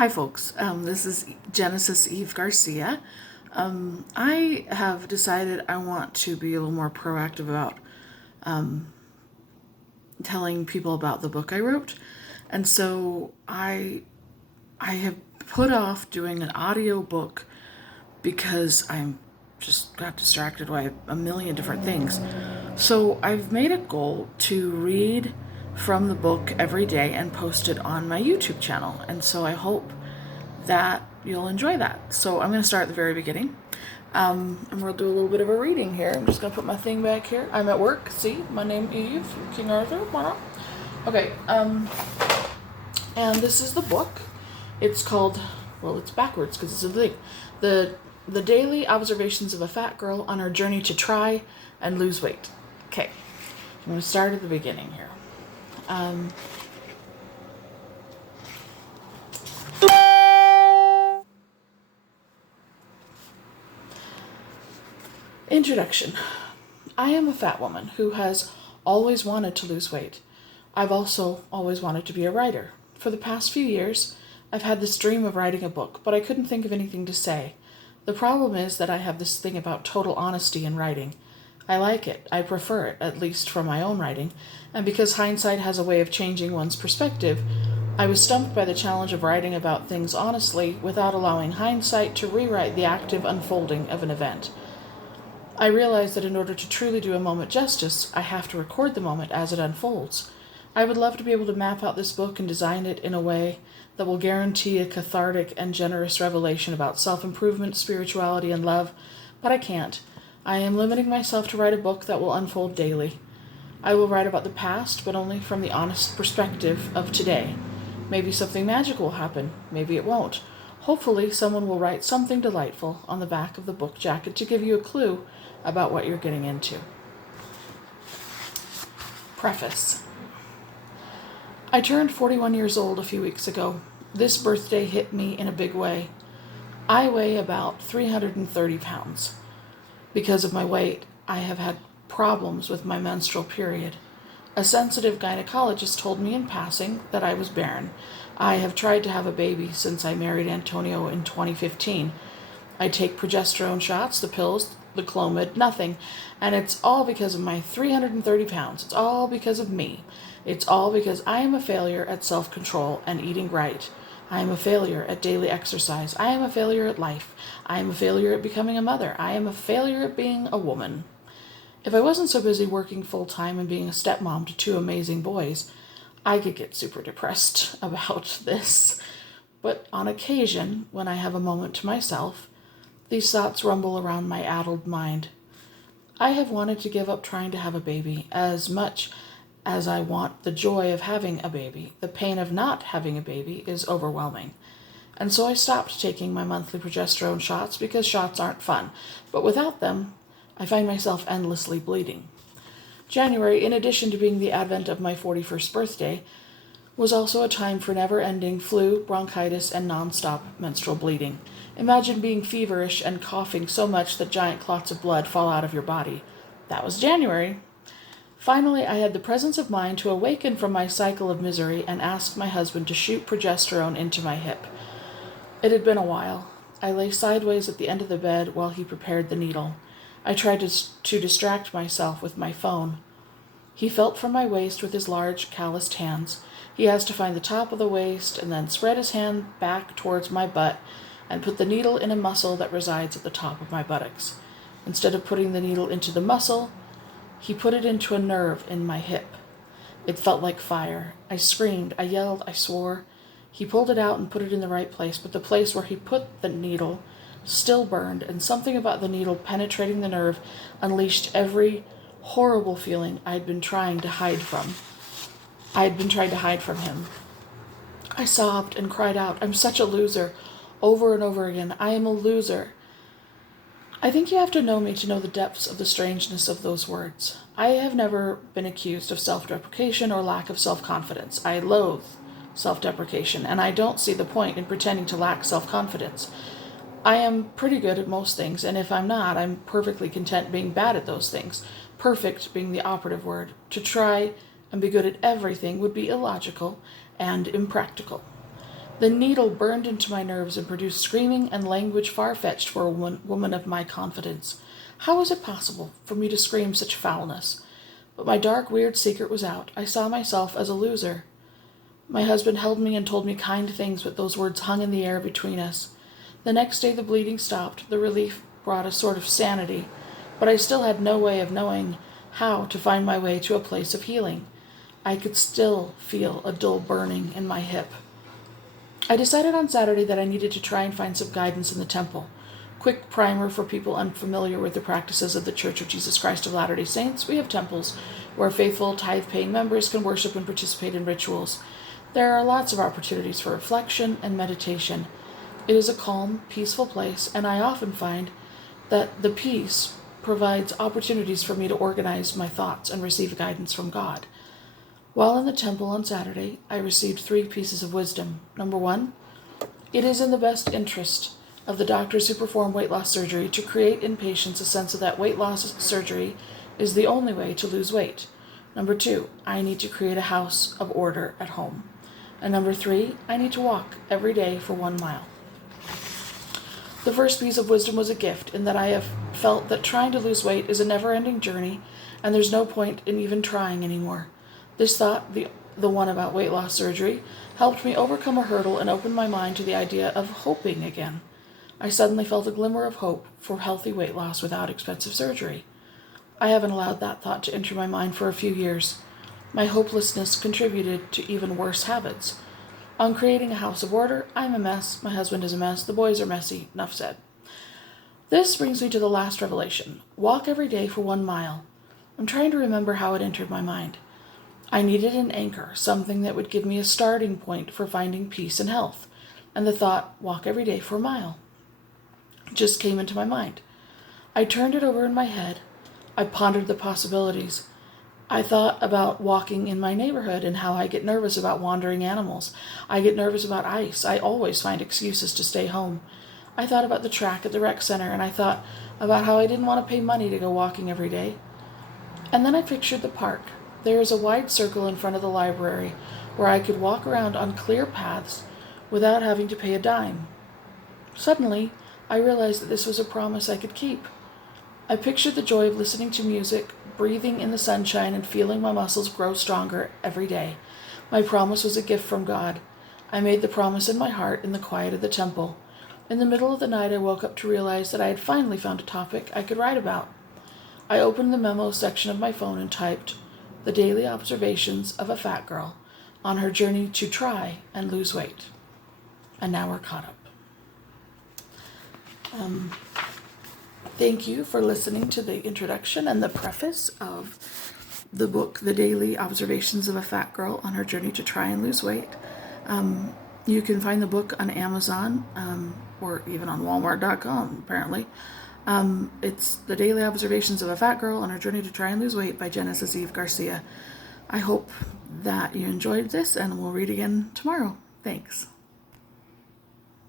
Hi, folks. This is Genesis Eve Garcia. I have decided I want to be a little more proactive about telling people about the book I wrote, and so I have put off doing an audio book because I'm just got distracted by a million different things. So I've made a goal to read from the book every day and post it on my YouTube channel, and so I hope that you'll enjoy that. So I'm going to start at the very beginning. And we'll do a little bit of a reading here. I'm just going to put my thing back here. I'm at work. See, my name Eve, King Arthur. Okay, and this is the book. It's called, well, it's backwards because it's a thing. The Daily Observations of a Fat Girl on Her Journey to Try and Lose Weight. Okay, I'm going to start at the beginning here. Introduction. I am a fat woman who has always wanted to lose weight. I've also always wanted to be a writer. For the past few years, I've had this dream of writing a book, but I couldn't think of anything to say. The problem is that I have this thing about total honesty in writing. I like it. I prefer it, at least for my own writing, and because hindsight has a way of changing one's perspective, I was stumped by the challenge of writing about things honestly without allowing hindsight to rewrite the active unfolding of an event. I realize that in order to truly do a moment justice, I have to record the moment as it unfolds. I would love to be able to map out this book and design it in a way that will guarantee a cathartic and generous revelation about self-improvement, spirituality, and love, but I can't. I am limiting myself to write a book that will unfold daily. I will write about the past, but only from the honest perspective of today. Maybe something magical will happen, maybe it won't. Hopefully, someone will write something delightful on the back of the book jacket to give you a clue about what you're getting into. Preface. I turned 41 years old a few weeks ago. This birthday hit me in a big way. I weigh about 330 pounds. Because of my weight, I have had problems with my menstrual period. A sensitive gynecologist told me in passing that I was barren. I have tried to have a baby since I married Antonio in 2015. I take progesterone shots, the pills, the Clomid, nothing. And it's all because of my 330 pounds. It's all because of me. It's all because I am a failure at self-control and eating right. I am a failure at daily exercise. I am a failure at life. I am a failure at becoming a mother. I am a failure at being a woman. If I wasn't so busy working full-time and being a stepmom to two amazing boys, I could get super depressed about this. But on occasion, when I have a moment to myself, these thoughts rumble around my addled mind. I have wanted to give up trying to have a baby as much as I want the joy of having a baby. The pain of not having a baby is overwhelming. And so I stopped taking my monthly progesterone shots because shots aren't fun. But without them, I find myself endlessly bleeding. January, in addition to being the advent of my 41st birthday, was also a time for never-ending flu, bronchitis, and non-stop menstrual bleeding. Imagine being feverish and coughing so much that giant clots of blood fall out of your body. That was January. Finally, I had the presence of mind to awaken from my cycle of misery and ask my husband to shoot progesterone into my hip. It had been a while. I lay sideways at the end of the bed while he prepared the needle. I tried to distract myself with my phone. He felt for my waist with his large, calloused hands. He has to find the top of the waist and then spread his hand back towards my butt and put the needle in a muscle that resides at the top of my buttocks. Instead of putting the needle into the muscle, he put it into a nerve in my hip. It felt like fire. I screamed, I yelled, I swore. He pulled it out and put it in the right place, but the place where he put the needle still burned, and something about the needle penetrating the nerve unleashed every horrible feeling I had been trying to hide from him. I sobbed and cried out, I'm such a loser, over and over again. I am a loser. I think you have to know me to know the depths of the strangeness of those words. I have never been accused of self-deprecation or lack of self-confidence. I loathe self-deprecation, and I don't see the point in pretending to lack self-confidence. I am pretty good at most things, and if I'm not, I'm perfectly content being bad at those things. Perfect being the operative word. To try and be good at everything would be illogical and impractical. The needle burned into my nerves and produced screaming and language far-fetched for a woman of my confidence. How was it possible for me to scream such foulness? But my dark, weird secret was out. I saw myself as a loser. My husband held me and told me kind things, but those words hung in the air between us. The next day the bleeding stopped. The relief brought a sort of sanity, but I still had no way of knowing how to find my way to a place of healing. I could still feel a dull burning in my hip. I decided on Saturday that I needed to try and find some guidance in the temple. Quick primer for people unfamiliar with the practices of the Church of Jesus Christ of Latter-day Saints. We have temples where faithful, tithe-paying members can worship and participate in rituals. There are lots of opportunities for reflection and meditation. It is a calm, peaceful place, and I often find that the peace provides opportunities for me to organize my thoughts and receive guidance from God. While in the temple on Saturday, I received 3 pieces of wisdom. Number 1, it is in the best interest of the doctors who perform weight loss surgery to create in patients a sense of that weight loss surgery is the only way to lose weight. Number 2, I need to create a house of order at home. And number 3, I need to walk every day for 1 mile. The first piece of wisdom was a gift in that I have felt that trying to lose weight is a never-ending journey and there's no point in even trying anymore. This thought, the one about weight loss surgery, helped me overcome a hurdle and open my mind to the idea of hoping again. I suddenly felt a glimmer of hope for healthy weight loss without expensive surgery. I haven't allowed that thought to enter my mind for a few years. My hopelessness contributed to even worse habits. On creating a house of order, I'm a mess, my husband is a mess, the boys are messy, enough said. This brings me to the last revelation. Walk every day for 1 mile. I'm trying to remember how it entered my mind. I needed an anchor, something that would give me a starting point for finding peace and health. And the thought, walk every day for 1 mile, just came into my mind. I turned it over in my head. I pondered the possibilities. I thought about walking in my neighborhood and how I get nervous about wandering animals. I get nervous about ice. I always find excuses to stay home. I thought about the track at the rec center, and I thought about how I didn't want to pay money to go walking every day. And then I pictured the park. There is a wide circle in front of the library where I could walk around on clear paths without having to pay a dime. Suddenly, I realized that this was a promise I could keep. I pictured the joy of listening to music, breathing in the sunshine, and feeling my muscles grow stronger every day. My promise was a gift from God. I made the promise in my heart in the quiet of the temple. In the middle of the night, I woke up to realize that I had finally found a topic I could write about. I opened the memo section of my phone and typed, "The Daily Observations of a Fat Girl on Her Journey to Try and Lose Weight." And now we're caught up. Thank you for listening to the introduction and the preface of the book, The Daily Observations of a Fat Girl on Her Journey to Try and Lose Weight. You can find the book on Amazon or even on Walmart.com, apparently. It's The Daily Observations of a Fat Girl on Her Journey to Try and Lose Weight by Genesis Eve Garcia. I hope that you enjoyed this, and we'll read again tomorrow. Thanks.